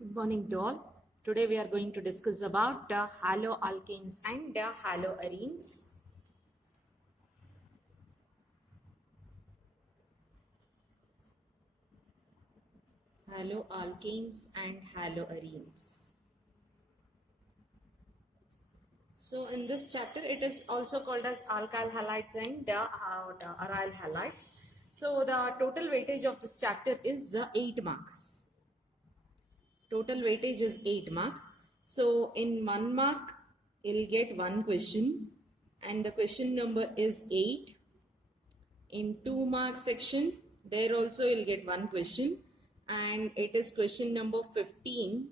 Good morning to all. Today we are going to discuss about haloalkanes and haloarenes. Haloalkanes and haloarenes. So in this chapter it is also called as alkyl halides and aryl halides. So the total weightage of this chapter is 8 marks. Total weightage is 8 marks. So in 1 mark, you'll get one question and the question number is 8. In 2 mark section, there also you'll get one question and it is question number 15.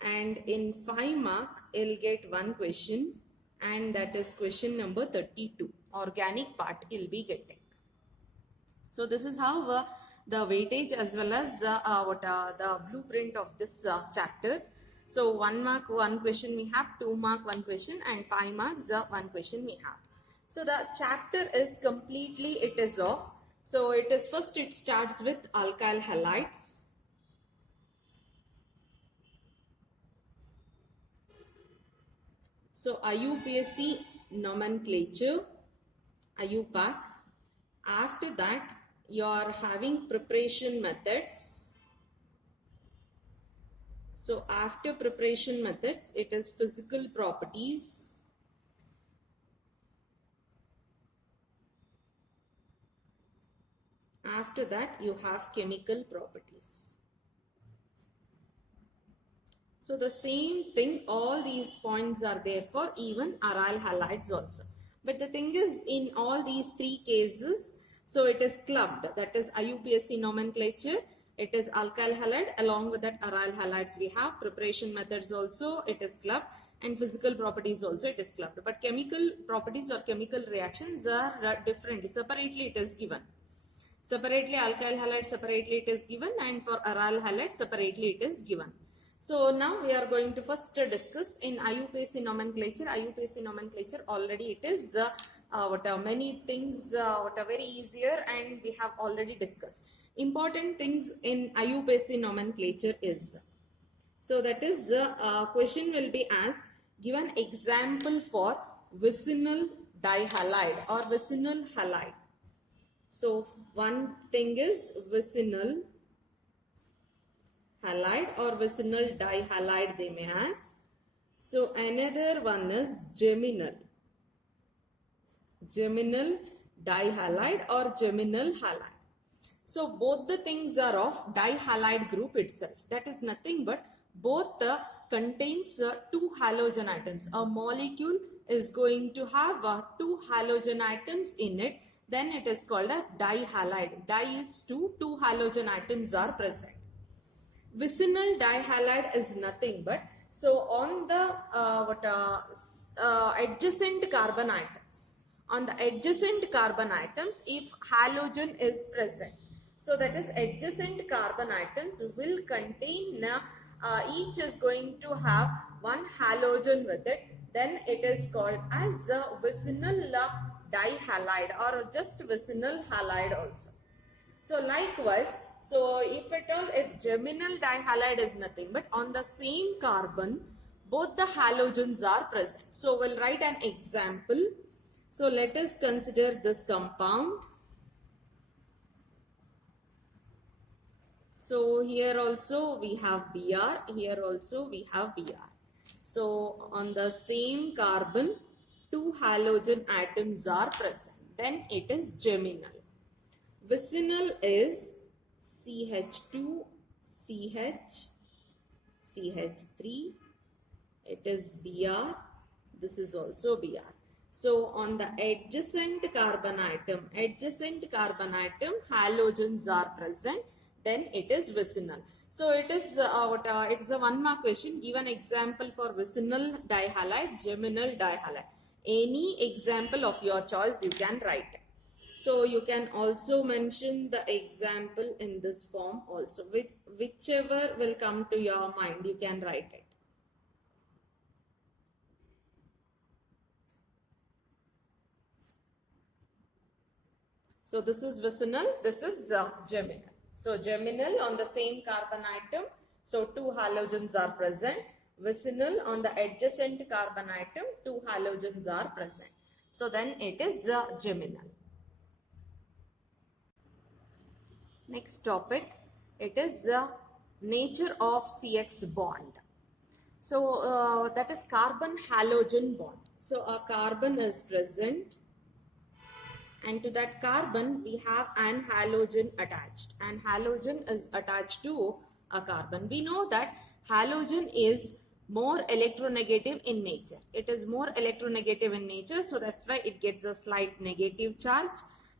And in 5 mark, you'll get one question and that is question number 32. Organic part you'll be getting. So this is how the weightage as well as the blueprint of this chapter. So 1 mark one question we have, 2 mark one question and 5 marks one question we have. So the chapter is completely it is of. So it is first it starts with alkyl halides. So IUPAC nomenclature, IUPAC. After that you are having preparation methods. So after preparation methods, it is physical properties. After that, you have chemical properties. So the same thing, all these points are there for even aryl halides also. But the thing is, in all these three cases, so it is clubbed. That is IUPAC nomenclature. It is alkyl halide. Along with that aryl halides we have. Preparation methods also it is clubbed. And physical properties also it is clubbed. But chemical properties or chemical reactions are different. Separately it is given. Separately alkyl halide separately it is given. And for aryl halide separately it is given. So now we are going to first discuss in IUPAC nomenclature. IUPAC nomenclature already it is many things what are very easier and we have already discussed. Important things in IUPAC nomenclature is, so that is question will be asked, give an example for vicinal dihalide or vicinal halide. So one thing is vicinal halide or vicinal dihalide they may ask. So another one is geminal dihalide or geminal halide. So both the things are of dihalide group itself. That is nothing but both contains two halogen atoms. A molecule is going to have two halogen atoms in it. Then it is called a dihalide. Di is two halogen atoms are present. Vicinal dihalide is nothing but, so on the adjacent carbon atoms, on the adjacent carbon atoms if halogen is present, so that is adjacent carbon atoms will contain each is going to have one halogen with it, then it is called as a vicinal dihalide or just vicinal halide also. So likewise, so if at all, if geminal dihalide is nothing but on the same carbon, both the halogens are present. So we'll write an example. So let us consider this compound. So here also we have Br, here also we have Br. So on the same carbon, two halogen atoms are present. Then it is geminal. Vicinal is CH2, CH, CH3, it is Br, this is also Br. So on the adjacent carbon atom, halogens are present, then it is vicinal. So it is it's a 1 mark question. Give an example for vicinal dihalide, geminal dihalide. Any example of your choice you can write. So you can also mention the example in this form also. With whichever will come to your mind, you can write it. So this is vicinal, this is geminal. So geminal on the same carbon atom, So 2 halogens are present. Vicinal on the adjacent carbon atom, 2 halogens are present. So then it is geminal. Next topic, it is nature of CX bond. So that is carbon halogen bond. So a carbon is present, and to that carbon we have an halogen attached, and halogen is attached to a carbon. We know that halogen is more electronegative in nature. It is more electronegative in nature, so that's why it gets a slight negative charge.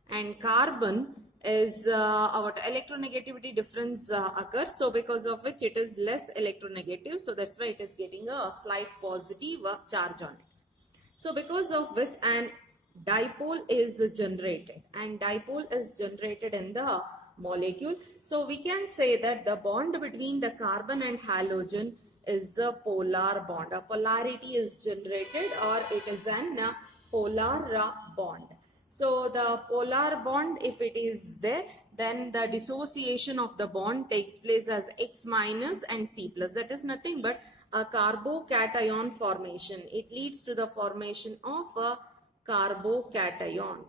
And carbon is our electronegativity difference occurs, so because of which it is less electronegative, so that's why it is getting a slight positive charge on it. So because of which an dipole is generated, and dipole is generated in the molecule. So we can say that the bond between the carbon and halogen is a polar bond. A polarity is generated, or it is an polar bond. So the polar bond, if it is there, then the dissociation of the bond takes place as X minus and C plus. That is nothing but a carbocation formation. It leads to the formation of a carbocation.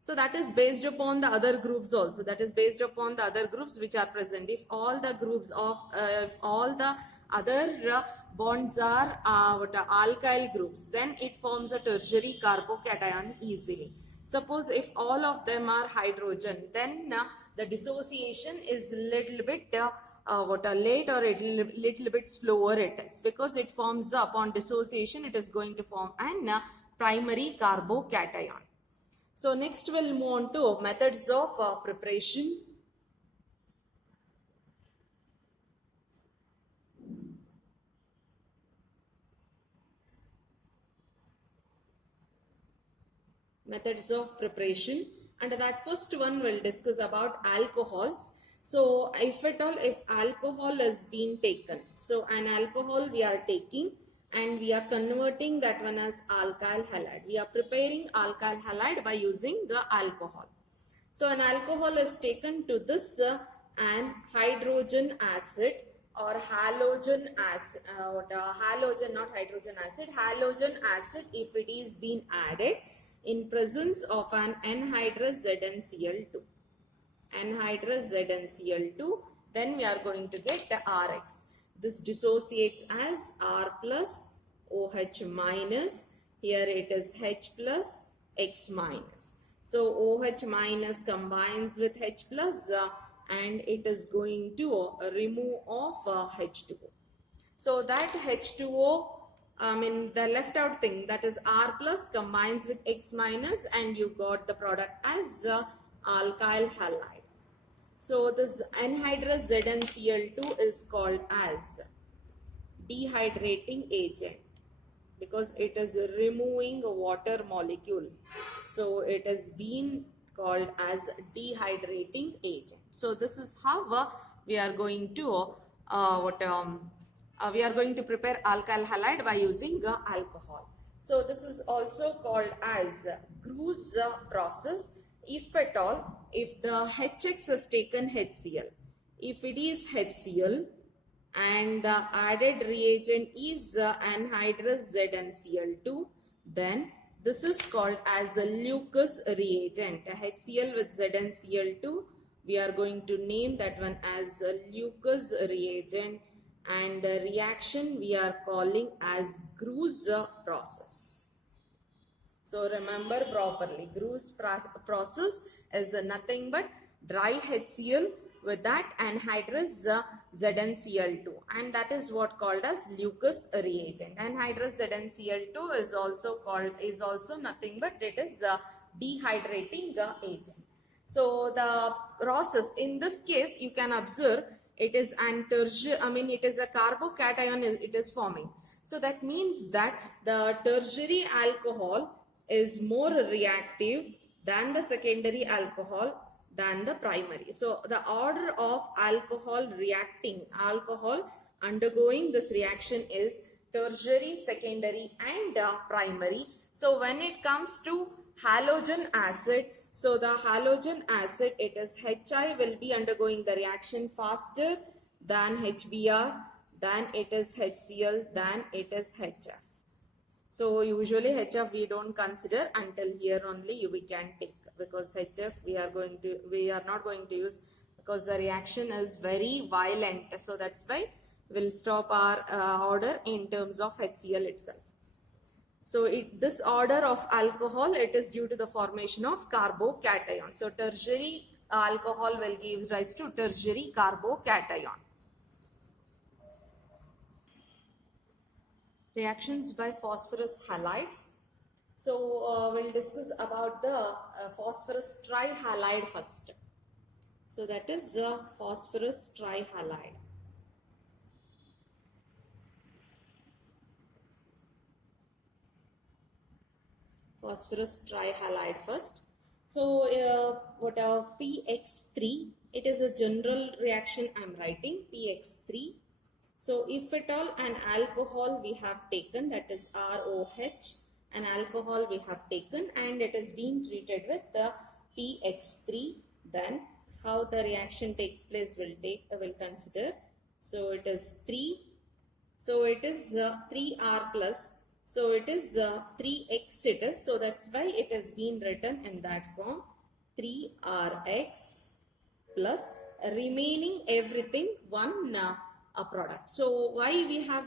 So that is based upon the other groups also. That is based upon the other groups which are present. If all the groups of, if all the other bonds are alkyl groups, then it forms a tertiary carbocation easily. Suppose if all of them are hydrogen, then the dissociation is little bit late, or a little bit slower it is, because it forms upon dissociation, it is going to form an primary carbocation. So next we'll move on to methods of preparation. Methods of preparation. Under that, first one we'll discuss about alcohols. So if at all, if alcohol is being taken, so an alcohol we are taking and we are converting that one as alkyl halide. We are preparing alkyl halide by using the alcohol. So an alcohol is taken to this an hydrogen acid or halogen acid, halogen, not hydrogen acid, halogen acid if it is being added in presence of an anhydrous ZnCl2. Anhydrous ZnCl2, then we are going to get the Rx. This dissociates as R plus OH minus. Here it is H plus X minus. So OH minus combines with H plus and it is going to remove off H2O. So that H2O, the left out thing, that is R plus combines with X minus, and you got the product as alkyl halide. So this anhydrous ZnCl2 is called as dehydrating agent because it is removing a water molecule. So it is being called as dehydrating agent. So this is how we are going to we are going to prepare alkyl halide by using alcohol. So this is also called as Gru's process. If at all, if the HX is taken HCl, if it is HCl and the added reagent is anhydrous ZnCl2, then this is called as a Lucas reagent. HCl with ZnCl2, we are going to name that one as a Lucas reagent, and the reaction we are calling as Gru's process. So remember properly, Gru's process is nothing but dry HCl with that anhydrous ZnCl2, and that is what called as Lucas reagent. Anhydrous ZnCl2 is also nothing but it is dehydrating agent. So the process in this case you can observe it is it is a carbocation it is forming. So that means that the tertiary alcohol is more reactive than the secondary alcohol than the primary. So the order of alcohol undergoing this reaction is tertiary, secondary and primary. So when it comes to halogen acid, so the halogen acid, it is HI will be undergoing the reaction faster then HBr, then it is HCl, then it is HF. So usually HF we don't consider, until here only we can take, because HF we are not going to use, because the reaction is very violent. So that's why we'll stop our order in terms of HCl itself. So this order of alcohol, it is due to the formation of carbocation. So tertiary alcohol will give rise to tertiary carbocation. Reactions by phosphorus halides. So we'll discuss about the phosphorus trihalide first. So that is phosphorus trihalide. Phosphorus trihalide first. So PX3, it is a general reaction I am writing, PX3. So if at all an alcohol we have taken, that is ROH, an alcohol we have taken and it is being treated with the PX3, then how the reaction takes place will consider. So it is 3. So it is 3R plus. So it is 3x it is. So that's why it has been written in that form, 3Rx plus remaining everything 1 a product. So why we have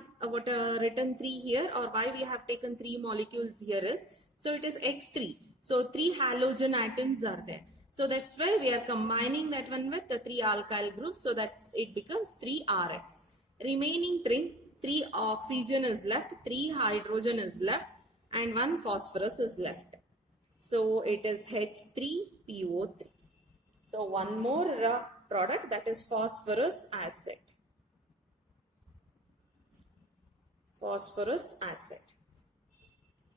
written 3 here, or why we have taken 3 molecules here is, so it is X3. So 3 halogen atoms are there. So that's why we are combining that one with the 3 alkyl groups. So that's it becomes 3Rx. Remaining 3 oxygen is left, 3 hydrogen is left, and 1 phosphorus is left. So it is H3PO3. So one more product, that is phosphorus acid. Phosphorus acid.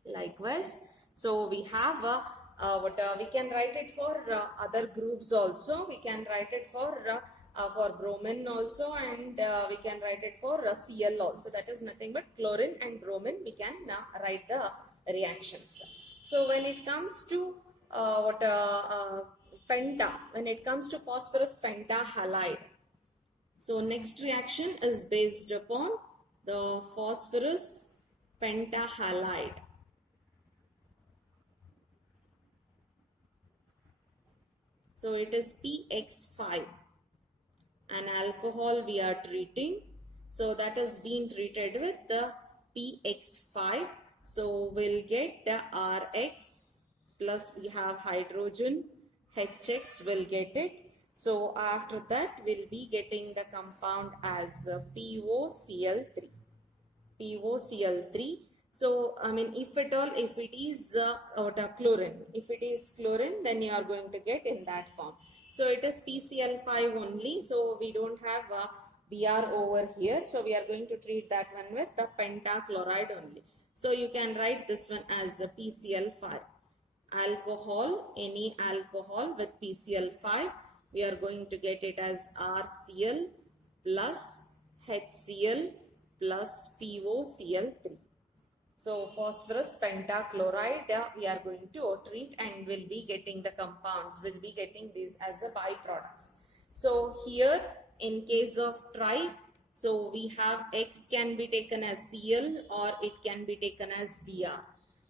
Likewise, so we have we can write it for other groups also. We can write it for bromine also, and we can write it for Cl also. That is nothing but chlorine and bromine. We can write the reactions. So when it comes to penta, when it comes to phosphorus pentahalide, so next reaction is based upon the phosphorus pentahalide. So it is PX5, an alcohol we are treating. So that has been treated with the PX5. So we'll get the RX plus we have hydrogen, HX will get it. So after that we'll be getting the compound as POCl3. POCl3. So I mean, if at all, if it is chlorine, if it is chlorine, then you are going to get in that form. So it is PCl5 only. So we don't have a Br over here. So we are going to treat that one with the pentachloride only. So you can write this one as a PCl5. Alcohol, any alcohol with PCl5, we are going to get it as RCl plus HCl plus POCl3. So phosphorus pentachloride we are going to treat and will be getting the compounds, will be getting these as the byproducts. So here in case of tri, so we have X can be taken as Cl or it can be taken as Br.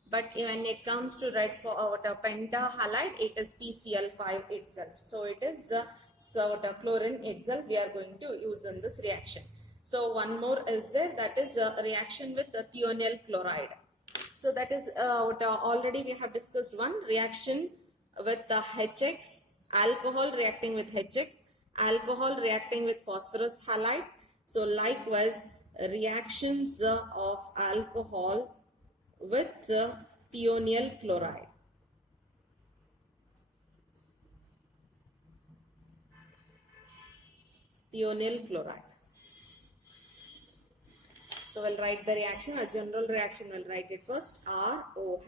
But when it comes to red for pentahalide, it is PCl5 itself. So it is chlorine itself we are going to use in this reaction. So one more is there, that is a reaction with the thionyl chloride. So that is already we have discussed one reaction with the HX, alcohol reacting with HX, alcohol reacting with phosphorus halides. So likewise reactions of alcohol with thionyl chloride. Thionyl chloride. So we'll write the reaction, a general reaction, we'll write it first. ROH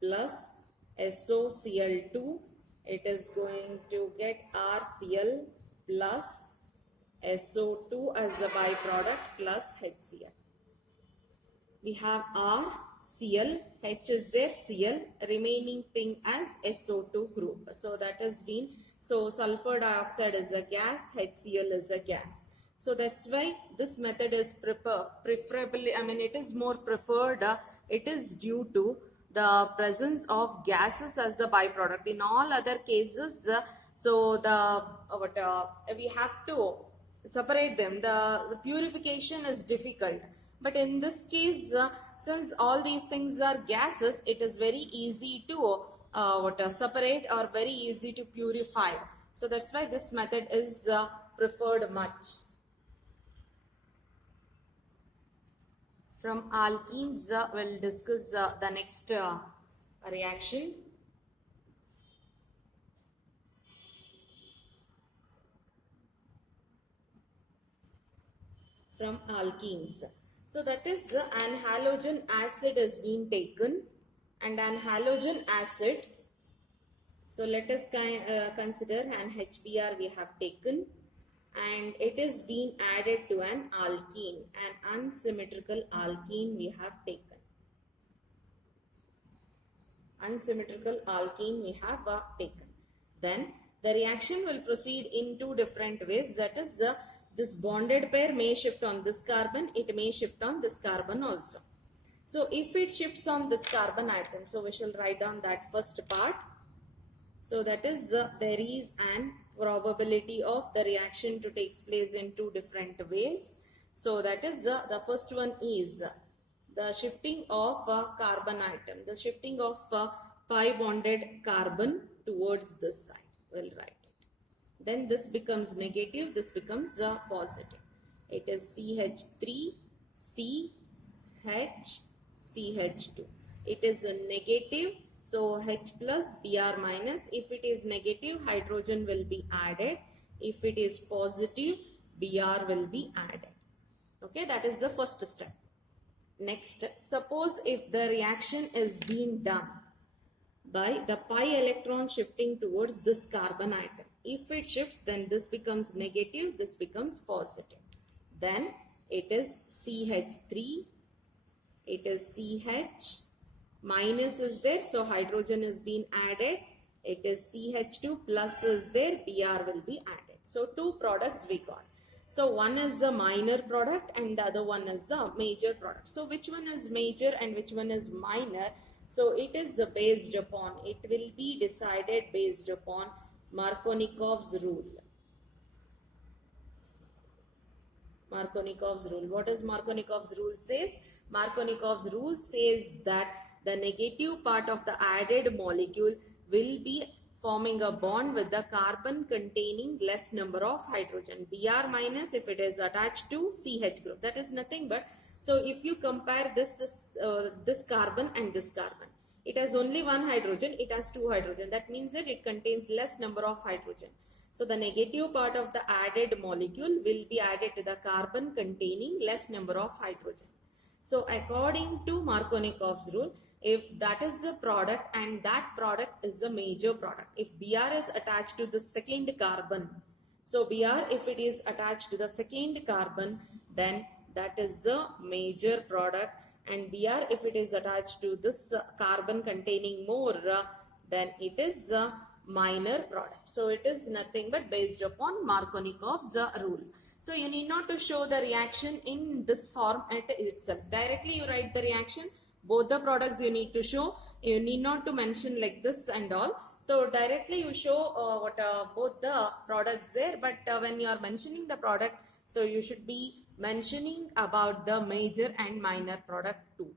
plus SOCl2. It is going to get RCl plus SO2 as the byproduct plus HCl. We have RCl, H is there, Cl, remaining thing as SO2 group. So that has been, so sulfur dioxide is a gas, HCl is a gas. So that's why this method is preferably, it is more preferred. It is due to the presence of gases as the byproduct. In all other cases, so we have to separate them. The purification is difficult. But in this case, since all these things are gases, it is very easy to separate or very easy to purify. So that's why this method is preferred much. From alkenes, we'll discuss the next reaction. From alkenes. So that is an halogen acid is being taken, and an halogen acid. So let us consider an HBr we have taken, and it is being added to an alkene, an unsymmetrical alkene we have taken. Unsymmetrical alkene we have taken. Then the reaction will proceed in two different ways. That is, this bonded pair may shift on this carbon, it may shift on this carbon also. So if it shifts on this carbon atom, so we shall write down that first part. So that is, there is an probability of the reaction to take place in two different ways. So that is, the first one is the shifting of carbon atom, the shifting of pi bonded carbon towards this side. We'll write it. Then this becomes negative, this becomes positive. It is CH3, CH, CH2. It is a negative. So H plus Br minus. If it is negative, hydrogen will be added. If it is positive, Br will be added. Okay, that is the first step. Next, suppose if the reaction is being done by the pi electron shifting towards this carbon atom. If it shifts, then this becomes negative, this becomes positive. Then it is CH3, it is CH, minus is there, so hydrogen is being added. It is CH2, plus is there, Br will be added. So two products we got. So one is the minor product and the other one is the major product. So which one is major and which one is minor? So it is based upon, it will be decided based upon Markovnikov's rule. Markovnikov's rule. What does Markovnikov's rule says? Markovnikov's rule says that the negative part of the added molecule will be forming a bond with the carbon containing less number of hydrogen. Br minus if it is attached to CH group. That is nothing but, so if you compare this carbon and this carbon, it has only one hydrogen, it has two hydrogen. That means that it contains less number of hydrogen. So the negative part of the added molecule will be added to the carbon containing less number of hydrogen. So according to Markovnikov's rule, if that is the product and that product is the major product, if Br is attached to the second carbon, so Br if it is attached to the second carbon, then that is the major product, and Br if it is attached to this carbon containing more, then it is a minor product. So it is nothing but based upon Markovnikov's rule. So you need not to show the reaction in this form itself. Directly you write the reaction. Both the products you need to show. You need not to mention like this and all. So directly you show both the products there. But when you are mentioning the product, so you should be mentioning about the major and minor product too.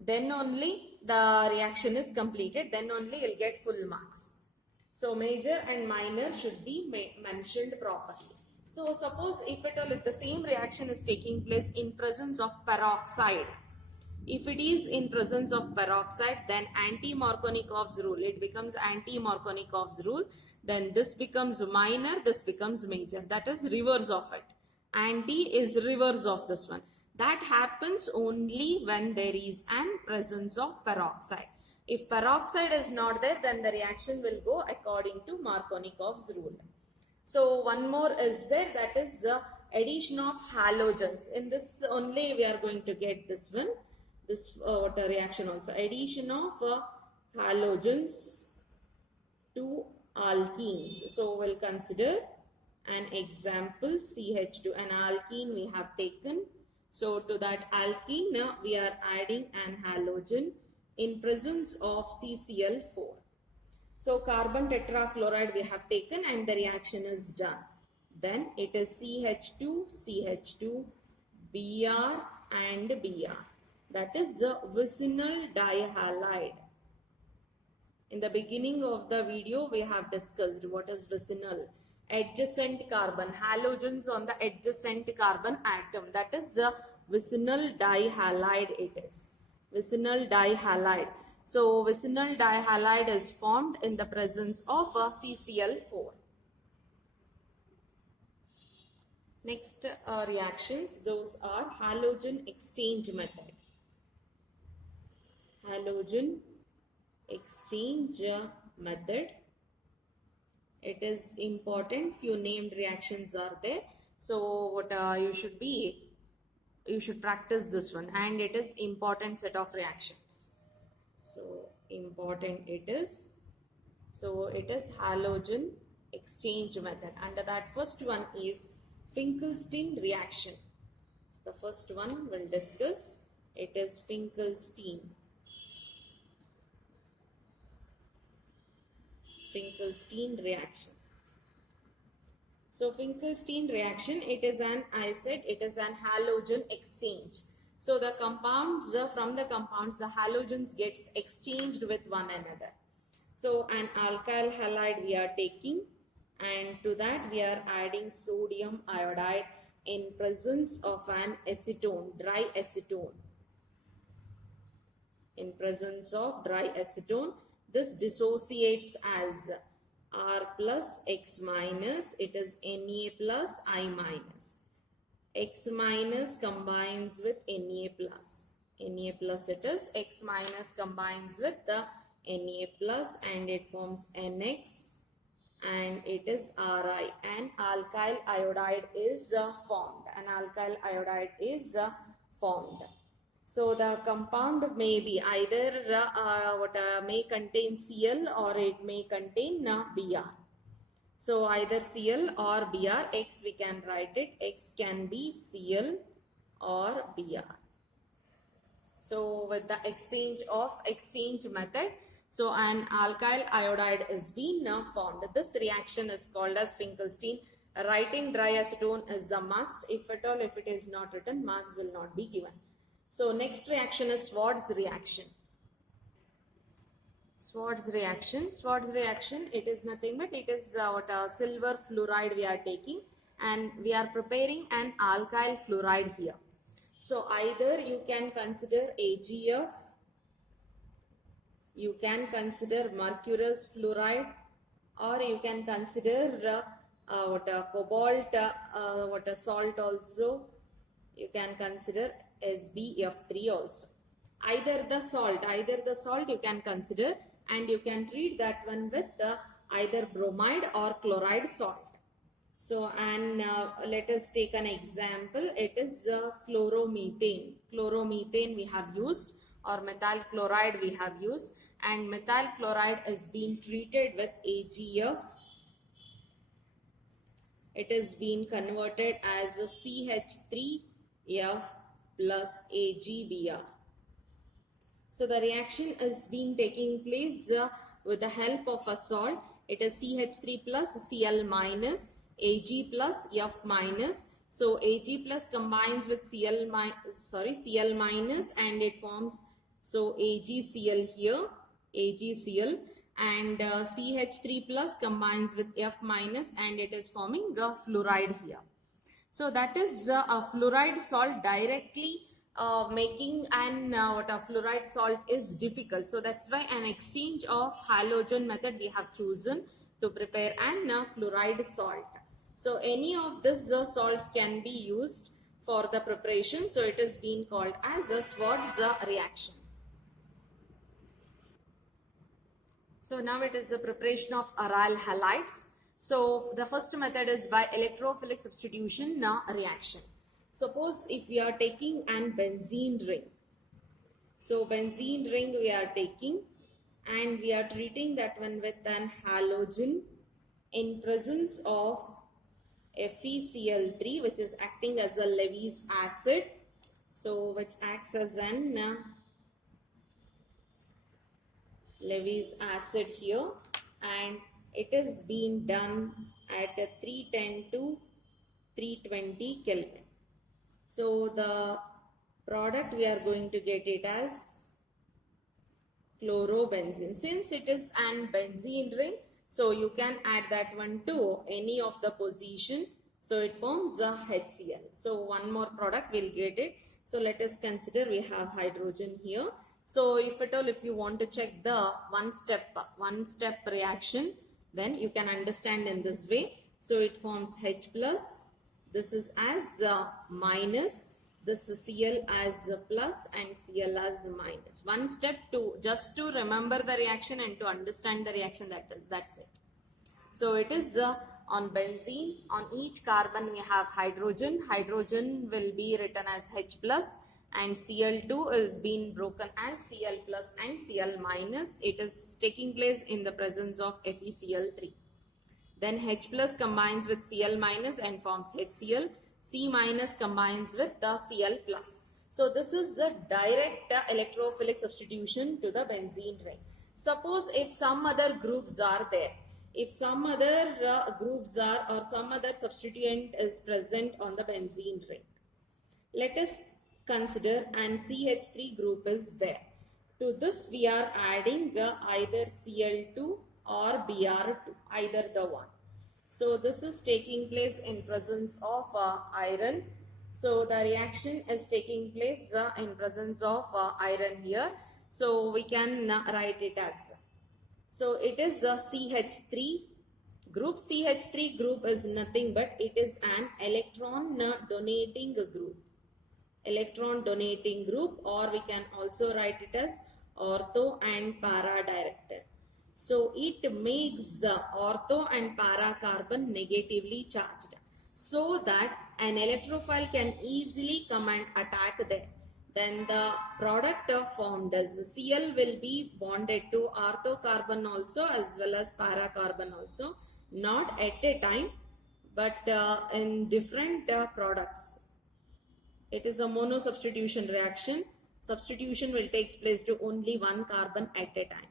Then only the reaction is completed. Then only you'll get full marks. So major and minor should be mentioned properly. So suppose if the same reaction is taking place in presence of peroxide. If it is in presence of peroxide, then anti-Markovnikov's rule, it becomes anti-Markovnikov's rule. Then this becomes minor, this becomes major. That is reverse of it. Anti is reverse of this one. That happens only when there is an presence of peroxide. If peroxide is not there, then the reaction will go according to Markovnikov's rule. So one more is there, that is the addition of halogens. In this only we are going to get this one, this reaction also. Addition of halogens to alkenes. So we'll consider An example, CH2, an alkene we have taken. So to that alkene, now we are adding an halogen in presence of CCl4. So carbon tetrachloride we have taken and the reaction is done. Then it is CH2, CH2, Br and Br. That is the vicinal dihalide. In the beginning of the video, we have discussed what is vicinal. Adjacent carbon, halogens on the adjacent carbon atom. That is the vicinal dihalide it is. Vicinal dihalide. So, vicinal dihalide is formed in the presence of CCl4. Next reactions, those are halogen exchange method. Halogen exchange method. It is important. Few named reactions are there. So what you should practice this one, and it is important set of reactions. So important it is. So it is halogen exchange method. Under that, first one is Finkelstein reaction. So the first one we'll discuss. It is Finkelstein. Finkelstein reaction. So Finkelstein reaction, it is an, I said, it is an halogen exchange. So the compounds, from the compounds, the halogens gets exchanged with one another. So an alkyl halide we are taking, and to that we are adding sodium iodide in presence of an acetone, dry acetone. In presence of dry acetone, this dissociates as R plus X minus, it is Na plus I minus. X minus combines with Na plus. Na plus it is, X minus combines with the Na plus and it forms NX and it is Ri. An alkyl iodide is formed. An alkyl iodide is formed. So the compound may be either may contain Cl or it may contain Br. So either Cl or Br, X we can write it, X can be Cl or Br. So with the exchange method, so an alkyl iodide is being formed. This reaction is called as Finkelstein. Writing dry acetone is the must. If at all, if it is not written, marks will not be given. So next reaction is Swartz reaction. Swartz reaction, it is nothing but it is silver fluoride we are taking and we are preparing an alkyl fluoride here. So either you can consider AgF, you can consider mercurous fluoride, or you can consider cobalt salt also. You can consider SbF3 also. Either the salt you can consider, and you can treat that one with either bromide or chloride salt. So and let us take an example. It is chloromethane. Chloromethane we have used, or methyl chloride we have used, and methyl chloride is being treated with AgF. It is being converted as a CH3F plus AgBr. So the reaction is being taking place with the help of a salt. It is CH3 plus Cl minus, Ag plus F minus. So Ag plus combines with Cl minus and it forms AgCl here, AgCl, and CH3 plus combines with F minus and it is forming a fluoride here. So that is a fluoride salt directly making an fluoride salt is difficult. So that's why an exchange of halogen method we have chosen to prepare an fluoride salt. So any of these salts can be used for the preparation. So it is being called as a Swartz reaction. So now it is the preparation of aryl halides. So the first method is by electrophilic substitution reaction. Suppose if we are taking an benzene ring. So benzene ring we are taking and we are treating that one with an halogen in presence of FeCl3, which is acting as a Levy's acid. So which acts as an Levy's acid here, and it is being done at 310 to 320 Kelvin. So the product we are going to get it as chlorobenzene. Since it is an benzene ring, so you can add that one to any of the position. So it forms a HCl. So one more product we'll get it. So let us consider we have hydrogen here. So if at all, if you want to check the one step reaction, then you can understand in this way. So it forms H plus. This is as minus. This is Cl as plus and Cl as minus. One step to just to remember the reaction and to understand the reaction, that's it. So it is on benzene. On each carbon we have hydrogen. Hydrogen will be written as H plus, and Cl2 is being broken as Cl plus and Cl minus. It is taking place in the presence of FeCl3. Then H plus combines with Cl minus and forms HCl. C minus combines with the Cl plus. So this is the direct electrophilic substitution to the benzene ring. Suppose if some other groups are there, if some other groups are or some other substituent is present on the benzene ring, let us consider an CH3 group is there. To this we are adding either Cl2 or Br2, either the one. So this is taking place in presence of iron. So the reaction is taking place in presence of iron here. So we can write it as, so it is a CH3 group. CH3 group is nothing but it is an electron donating group. Electron donating group, or we can also write it as ortho and para director. So it makes the ortho and para carbon negatively charged, so that an electrophile can easily come and attack them. Then the product formed as Cl will be bonded to ortho carbon also as well as para carbon also, not at a time but in different products. It is a mono substitution reaction. Substitution will take place to only one carbon at a time.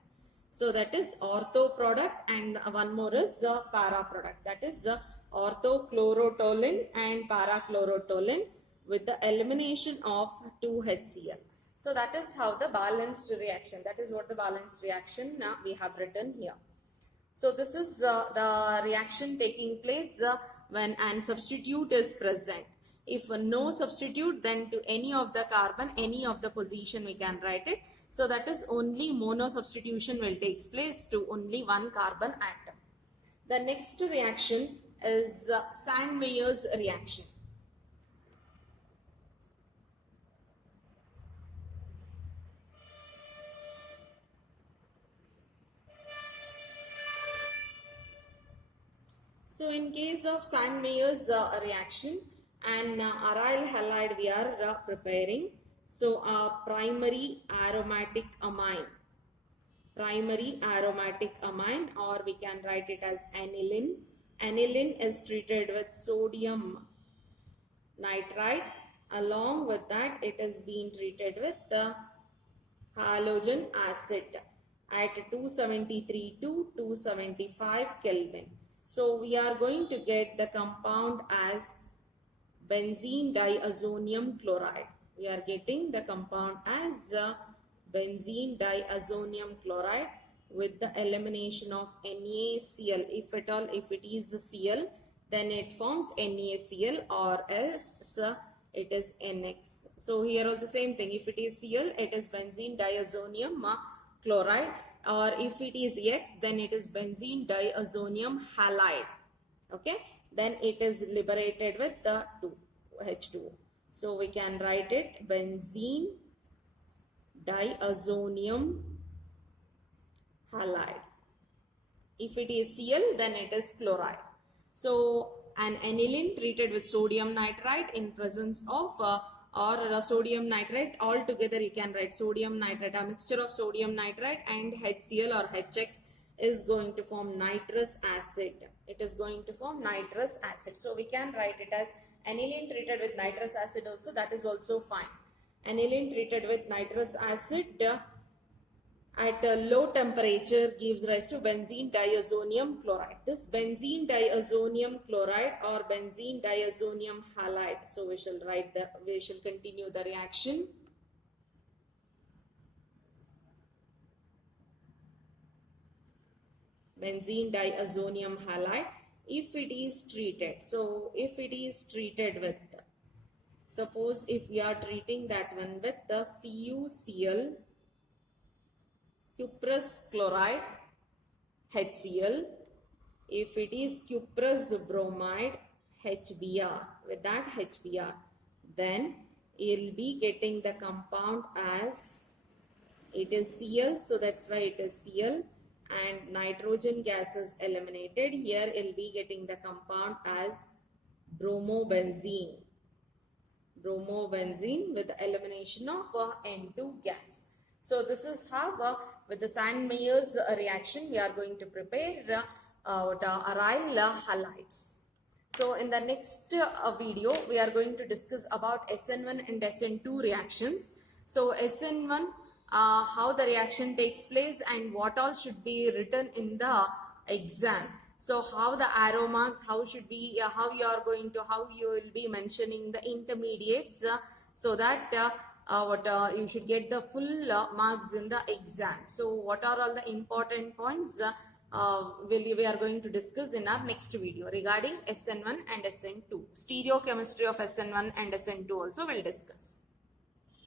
So that is ortho product, and one more is para product, that is orthochlorotoluene and parachlorotoluene with the elimination of 2HCl. So that is how the balanced reaction, that is what the balanced reaction we have written here. So this is the reaction taking place when an substitute is present. If no substitute, then to any of the carbon, any of the position we can write it. So that is only mono substitution will take place to only one carbon atom. The next reaction is Sandmeyer's reaction. So in case of Sandmeyer's reaction, an aryl halide we are preparing. So a primary aromatic amine, or we can write it as aniline. Aniline is treated with sodium nitrite. Along with that, it is being treated with the halogen acid at 273 to 275 Kelvin. So we are going to get the compound as benzene diazonium chloride. We are getting the compound as benzene diazonium chloride with the elimination of NaCl. If at all, if it is Cl, then it forms NaCl, or else it is NX. So here also same thing. If it is Cl, it is benzene diazonium chloride, or if it is X, then it is benzene diazonium halide. Okay, then it is liberated with the H2O. So we can write it benzene diazonium halide. If it is Cl, then it is chloride. So an aniline treated with sodium nitrite in presence of sodium nitrite, altogether you can write sodium nitrite, a mixture of sodium nitrite and HCl or HX is going to form nitrous acid. It is going to form nitrous acid. So we can write it as aniline treated with nitrous acid also, that is also fine. Aniline treated with nitrous acid at a low temperature gives rise to benzene diazonium chloride. This benzene diazonium chloride or benzene diazonium halide. So we shall continue the reaction. Benzene diazonium halide, if it is treated. So if it is treated with, suppose if we are treating that one with the CuCl, cuprous chloride, HCl, if it is cuprous bromide, HBr, with that HBr, then you'll be getting the compound as, it is Cl, so that's why it is Cl, and nitrogen gas is eliminated. Here you'll be getting the compound as bromobenzene. Bromobenzene with the elimination of N2 gas. So this is how with the Sandmeyer's reaction we are going to prepare aryl halides. So in the next video we are going to discuss about SN1 and SN2 reactions. So SN1, how the reaction takes place and what all should be written in the exam. So how the arrow marks, how should be, how you will be mentioning the intermediates so that you should get the full marks in the exam. So what are all the important points we are going to discuss in our next video regarding SN1 and SN2. Stereochemistry of SN1 and SN2 also we'll discuss.